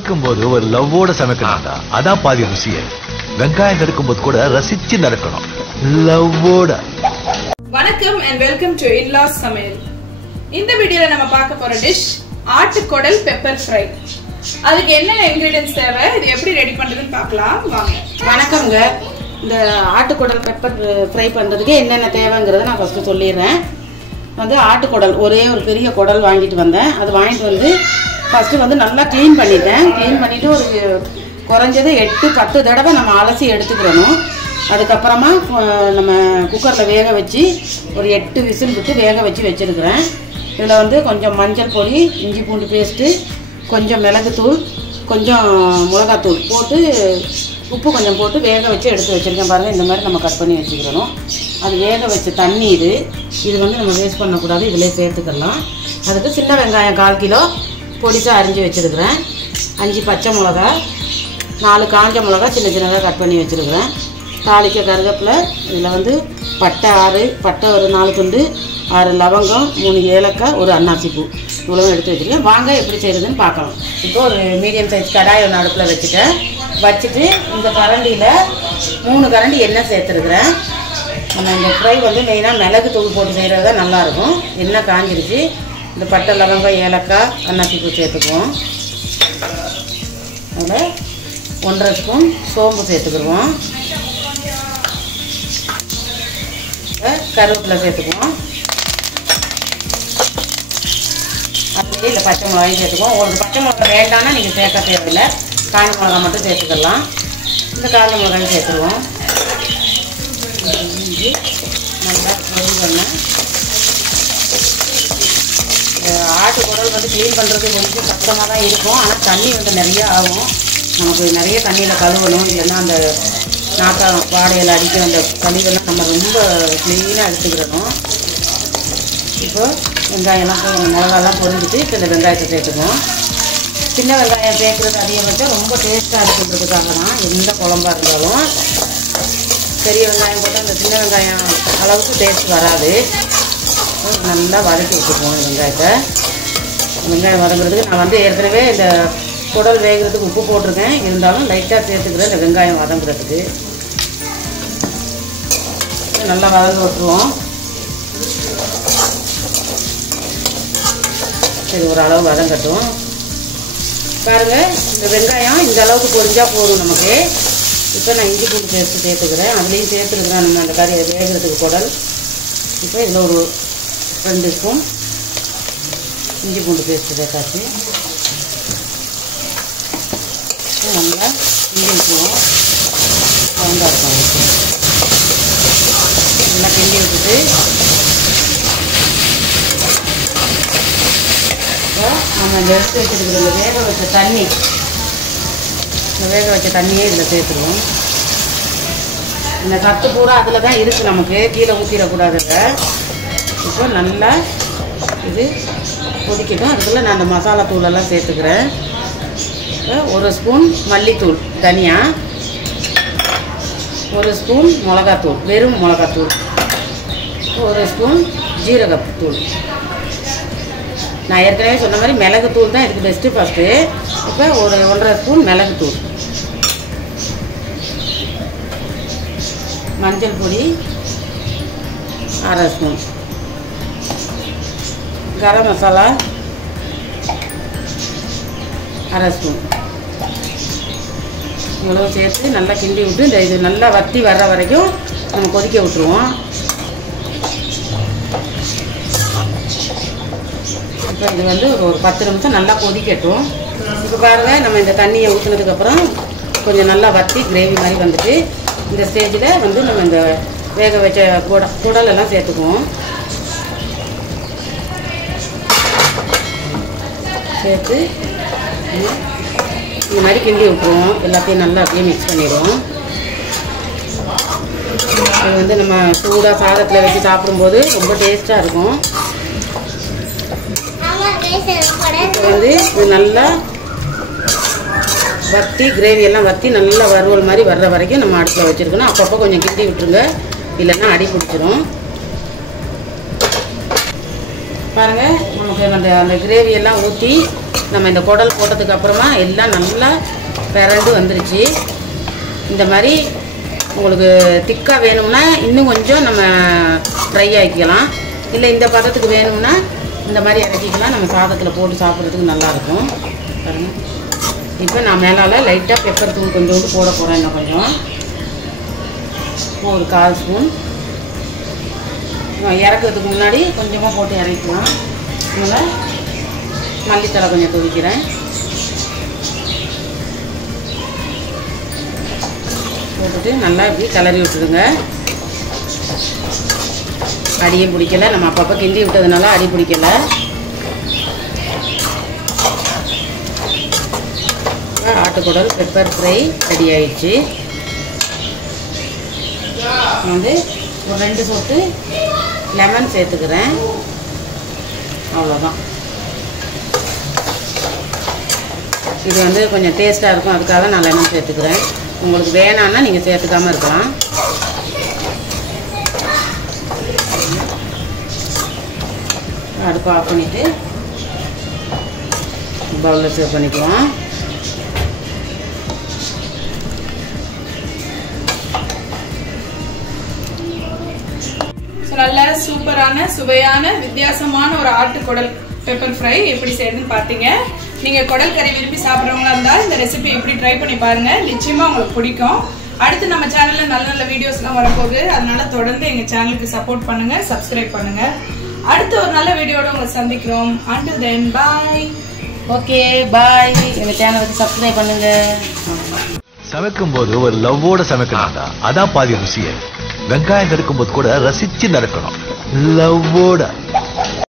சமைக்கும்போது ஒரு லவ்வோட சமைக்கணும்டா. அதான் பாதி ருசியே. வெங்காயம் நறுக்கும்போது கூட ரசிச்சு நறுக்கணும், லவ்வோட. வணக்கம் அண்ட் வெல்கம் டு இன்லாஸ் சமையல். இந்த வீடியோல நம்ம பார்க்க போற டிஷ் ஆட்டுக்குடல் பெப்பர் ஃப்ரை. அதுக்கு என்ன இன்கிரிடியன்ஸ் தேவை, இது எப்படி ரெடி பண்றதுன்னு பார்க்கலாம் வாங்க. வணக்கம்ங்க. இந்த ஆட்டுக்குடல் பெப்பர் ஃப்ரை பண்ணுறதுக்கு என்னென்ன தேவைங்கிறத நான் ஃபஸ்ட்டு சொல்லிடுறேன். வந்து ஆட்டுக்குடல் ஒரே ஒரு பெரிய குடல் வாங்கிட்டு வந்தேன். அது வாங்கிட்டு வந்து ஃபஸ்ட்டு வந்து நல்லா க்ளீன் பண்ணிட்டேன். க்ளீன் பண்ணிவிட்டு ஒரு குறைஞ்சது 8-10 தடவை நம்ம அலசி எடுத்துக்கிறணும். அதுக்கப்புறமா நம்ம குக்கரில் வேக வச்சு ஒரு 8 விசில் விட்டு வேக வச்சு வச்சுருக்கிறேன். இதில் வந்து கொஞ்சம் மஞ்சள் பொடி, இஞ்சி பூண்டு பேஸ்ட்டு, கொஞ்சம் மிளகுத்தூள், கொஞ்சம் மிளகாத்தூள் போட்டு உப்பு கொஞ்சம் போட்டு வேக வச்சு எடுத்து வச்சுருக்கேன். பாருங்கள், இந்த மாதிரி நம்ம கட் பண்ணி வச்சுக்கிறணும். அது வேக வச்ச தண்ணி இது வந்து நம்ம வேஸ்ட் பண்ணக்கூடாது, இதிலே சேர்த்துக்கலாம். அதுக்கு சின்ன வெங்காயம் 1/4 கிலோ பொடிசாக அரிஞ்சு வச்சுருக்கிறேன். 5 பச்சை மிளகா, 4 காஞ்ச மிளகா சின்ன சின்னதாக கட் பண்ணி வச்சுருக்கிறேன். தாளிக்க கருவேப்பிலை, இதில் வந்து பட்டை 6, பட்டை ஒரு 4 துண்டு, 6 லவங்கம், 3 ஏலக்காய், ஒரு அன்னாசி பூ, இவ்வளோ எடுத்து வச்சுருக்கேன். வாங்க எப்படி செய்கிறதுன்னு பார்க்கலாம். இப்போ ஒரு மீடியம் சைஸ் கடாய் ஒன்று அடுப்பில் வச்சுட்டு இந்த கரண்டியில் 3 கரண்டி எண்ணெய் சேர்த்துருக்குறேன். நம்ம இந்த ஃப்ரை வந்து மெயினாக மிளகு தூள் போட்டு செய்கிறது தான் நல்லாயிருக்கும். எண்ணெய் காஞ்சிருச்சு. இந்த பட்டை லவங்கம் ஏலக்காய் அன்னாசி பூ சேர்த்துக்குவோம். அதில் 1.5 ஸ்பூன் சோம்பு சேர்த்துக்குவோம். கருவேப்பிலை சேர்த்துக்குவோம். அதுலேயே இந்த பச்சை மிளகாயும் சேர்த்துக்குவோம். உங்களுக்கு பச்சை மிளகாய் வேண்டாம்னா நீங்கள் சேர்க்க தேவையில்லை, காஞ்ச மிளகாய் மட்டும் சேர்த்துக்கலாம். இந்த காஞ்ச மிளகாயும் சேர்த்துருவோம். நல்லா ஃப்ரை பண்ண ஆட்டு குடல் வந்து க்ளீன் பண்ணுறது கொஞ்சம் கஷ்டமாக தான் இருக்கும். ஆனால் தண்ணி வந்து நிறையா ஆகும். நமக்கு நிறைய தண்ணியில் கழுவணும், இல்லைன்னா அந்த வாடையில் அடிக்க அந்த கழிவெல்லாம் நம்ம ரொம்ப க்ளீனாக எடுத்துக்கிடணும். இப்போ வெங்காயம்லாம் இந்த மிளகாலாம் பொரிஞ்சிட்டு இப்போ இந்த வெங்காயத்தை சேர்த்துக்குவோம். சின்ன வெங்காயம் சேர்க்குறது அதிகபட்சம் ரொம்ப டேஸ்ட்டாக இருக்குன்றதுக்காக தான். எந்த குழம்பா இருந்தாலும் பெரிய வெங்காயம் போட்டால் அந்த சின்ன வெங்காயம் அளவுக்கு டேஸ்ட் வராது. நல்லா வதக்கி வச்சுக்குவோம் வெங்காயத்தை. வெங்காயம் வதங்குறதுக்கு நான் வந்து ஏற்கனவே இந்த குடல் வேகிறதுக்கு உப்பு போட்டிருக்கேன், இருந்தாலும் லைட்டாக சேர்த்துக்கிறேன் இந்த வெங்காயம் வதங்குறதுக்கு. நல்லா வதங்க விட்டுருவோம். சரி, ஒரு அளவு வதங்கட்டும். பாருங்கள், இந்த வெங்காயம் இந்த அளவுக்கு பொரிஞ்சால் போதும் நமக்கு. இப்போ நான் இஞ்சி பூண்டு பேஸ்ட்டு சேர்த்துக்கிறேன். அதுலேயும் சேர்த்துருக்குறேன் நம்ம அந்த கறியை வேகிறதுக்கு குடல். இப்போ இதில் ஒரு 2 ஸ்பூன் இஞ்சி பூண்டு பேஸ்ட்டு சேர்த்தாச்சு. நல்லா கிண்டி விட்டுருவோம். சவுண்டாக இருக்கும். நல்லா கிண்டி விட்டுட்டு இப்போ நம்ம இந்த எடுத்து வச்சுருக்கிற இந்த வேக வச்ச தண்ணி, இந்த வேக வச்ச தண்ணியே இதில் சேர்த்துருவோம். இந்த சத்து பூரா அதில் தான் இருக்குது, நமக்கு கீழே ஊற்றிடக்கூடாதுங்க. இப்போ நல்லா இது கொதிக்கட்டும். அதுக்குள்ளே நான் அந்த மசாலா தூளெல்லாம் சேர்த்துக்கிறேன். 1 ஸ்பூன் மல்லித்தூள் தனியா, 1 ஸ்பூன் மிளகாத்தூள், வெறும் மிளகாத்தூள், 1 ஸ்பூன் ஜீரகத்தூள். நான் ஏற்கனவே சொன்ன மாதிரி மிளகுத்தூள் தான் இதுக்கு பெஸ்ட்டு ஃபஸ்ட்டு. இப்போ ஒரு 1.5 ஸ்பூன் மிளகுத்தூள், மஞ்சள் பொடி 1/2 ஸ்பூன், கரம் மசாலா 1/2 ஸ்பூன், இவ்வளோ சேர்த்து நல்லா கிண்டி விட்டு இந்த இது நல்லா வற்றி வர்ற வரைக்கும் நம்ம கொதிக்க விட்டுருவோம். இப்போ இது வந்து ஒரு 10 நிமிஷம் நல்லா கொதிக்கட்டும். இப்போ பாருங்கள், நம்ம இந்த தண்ணியை ஊற்றினதுக்கப்புறம் கொஞ்சம் நல்லா வற்றி கிரேவி மாதிரி வந்துட்டு இந்த ஸ்டேஜில் வந்து நம்ம இந்த வேக வச்ச குடலெல்லாம் சேர்த்துக்குவோம். சேர்த்து இந்த மாதிரி கிண்டி விட்டுருவோம். எல்லாத்தையும் நல்லா அப்படியே மிக்ஸ் பண்ணிடுவோம். இது வந்து நம்ம சூடாக சாதத்தில் வச்சு சாப்பிடும்போது ரொம்ப டேஸ்ட்டாக இருக்கும். இப்போ வந்து இது நல்லா வற்றி கிரேவியெல்லாம் வற்றி நல்லா வறுவல் மாதிரி வர்ற வரைக்கும் நம்ம அடுப்பில் வச்சுருக்கணும். அப்பப்போ கொஞ்சம் கிண்டி விட்டுருங்க, இல்லைன்னா அடி பிடிச்சிரும். பாருங்கள், நமக்கு அந்த கிரேவியெல்லாம் ஊற்றி நம்ம இந்த குடல் போட்டதுக்கு அப்புறமா எல்லாம் நல்லா பிறண்டு வந்துருச்சு. இந்த மாதிரி உங்களுக்கு திக்காக வேணும்னா இன்னும் கொஞ்சம் நம்ம ஃப்ரை ஆக்கிக்கலாம். இல்லை இந்த பதத்துக்கு வேணும்னா இந்த மாதிரி இறக்கிக்கலாம். நம்ம சாதத்தில் போட்டு சாப்பிட்றதுக்கு நல்லாயிருக்கும். பாருங்கள், இப்போ நான் மேலால் லைட்டாக பெப்பர் தூள் கொஞ்சோண்டு போட போகிறேன். இன்னும் கொஞ்சம் ஒரு 1/4 ஸ்பூன் இறக்கிறதுக்கு முன்னாடி கொஞ்சமாக போட்டு இறக்கலாம். இதில் மல்லித்தலை கொஞ்சம் துவிக்கிறேன். போட்டுட்டு நல்லா இப்படி கிளறி விட்டுடுங்க. அடியும் பிடிக்கலை, நம்ம அப்பப்போ கிண்டி விட்டதுனால அடி பிடிக்கலை. ஆட்டுக்குடல் பெப்பர் ஃப்ரை ரெடி ஆயிடுச்சு. வந்து ஒரு 2 சொட்டு லெமன் சேர்த்துக்கிறேன். அவ்வளோதான். இது வந்து கொஞ்சம் டேஸ்ட்டாக இருக்கும், அதுக்காக நான் லெமன் சேர்த்துக்கிறேன். உங்களுக்கு வேணான்னா நீங்கள் சேர்த்துக்காமல் இருக்கலாம். அடுப்பு ஆஃப் பண்ணிவிட்டு பவுலில் சர்வ் பண்ணிக்குவோம். நல்ல சூப்பரான சுவையான வித்தியாசமான ஒரு ஆட்டுக்குடல் பெப்பர் ஃப்ரை எப்படி செய்யறதுன்னு பார்த்தீங்க. நீங்க குடல் கறி விரும்பி சாப்பிட்றவங்களா இருந்தா இந்த ரெசிபி எப்படி ட்ரை பண்ணி பாருங்க, நிச்சயமா உங்களுக்கு பிடிக்கும். அடுத்து நம்ம சேனல்ல நல்ல நல்ல வீடியோஸ்லாம் வரப்போகுது, அதனால தொடர்ந்து எங்க சேனலுக்கு சப்போர்ட் பண்ணுங்க, சப்ஸ்கிரைப் பண்ணுங்க. அடுத்து ஒரு நல்ல வீடியோட உங்களை சந்திக்கிறோம். until then bye. Okay bye. எங்க சேனலுக்கு சப்ஸ்கிரைப் பண்ணுங்க. சமைக்கும் போது ஒரு லவ்வோட சமைக்கணும்டா, அதான் பாதி ருசியே. வெங்காயம் நறுக்கும் போது கூட ரசிச்சு நறுக்கணும், லவ்வோட.